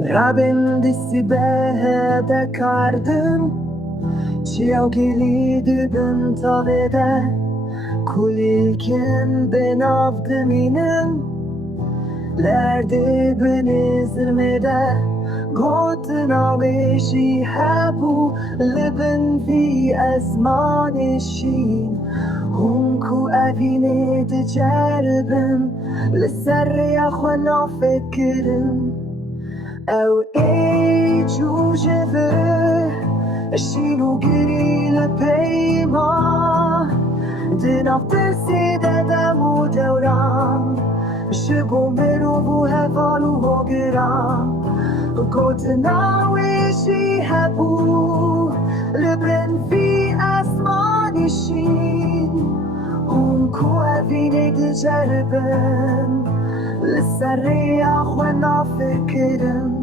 رابن دستی به کردم چیو گلیدی بن تابده kuliken ben avdım inen Lerde beni zirmede Gotun ağeşi hebu Leben fi ezman şin Hunku evine de cerbim Lisser ya khwana fikrim Ew ey cujeve Şinu giri le peyma Din aftersi dedem u devran Şibu meru bu hevalu hogiram Gotna wishi hebu Leben fi asmani shin Unku evine de cerbim Lisserriya khwana fikrim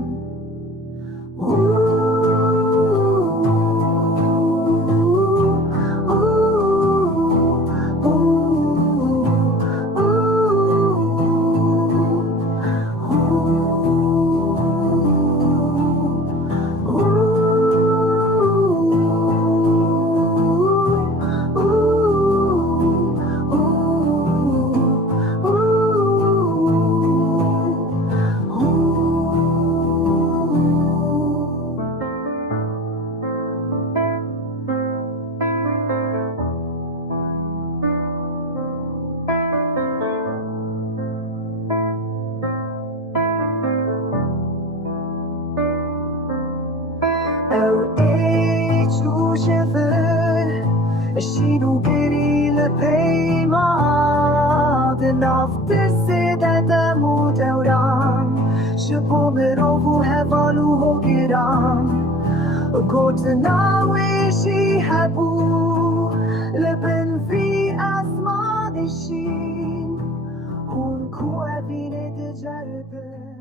Ew ey cujeve Şinu geri le peyma Din aftersi dedem u devran Şibu meru hevalu hogiram Gotna wishi hebu Leben fi asman shin Hunku evine de cerbim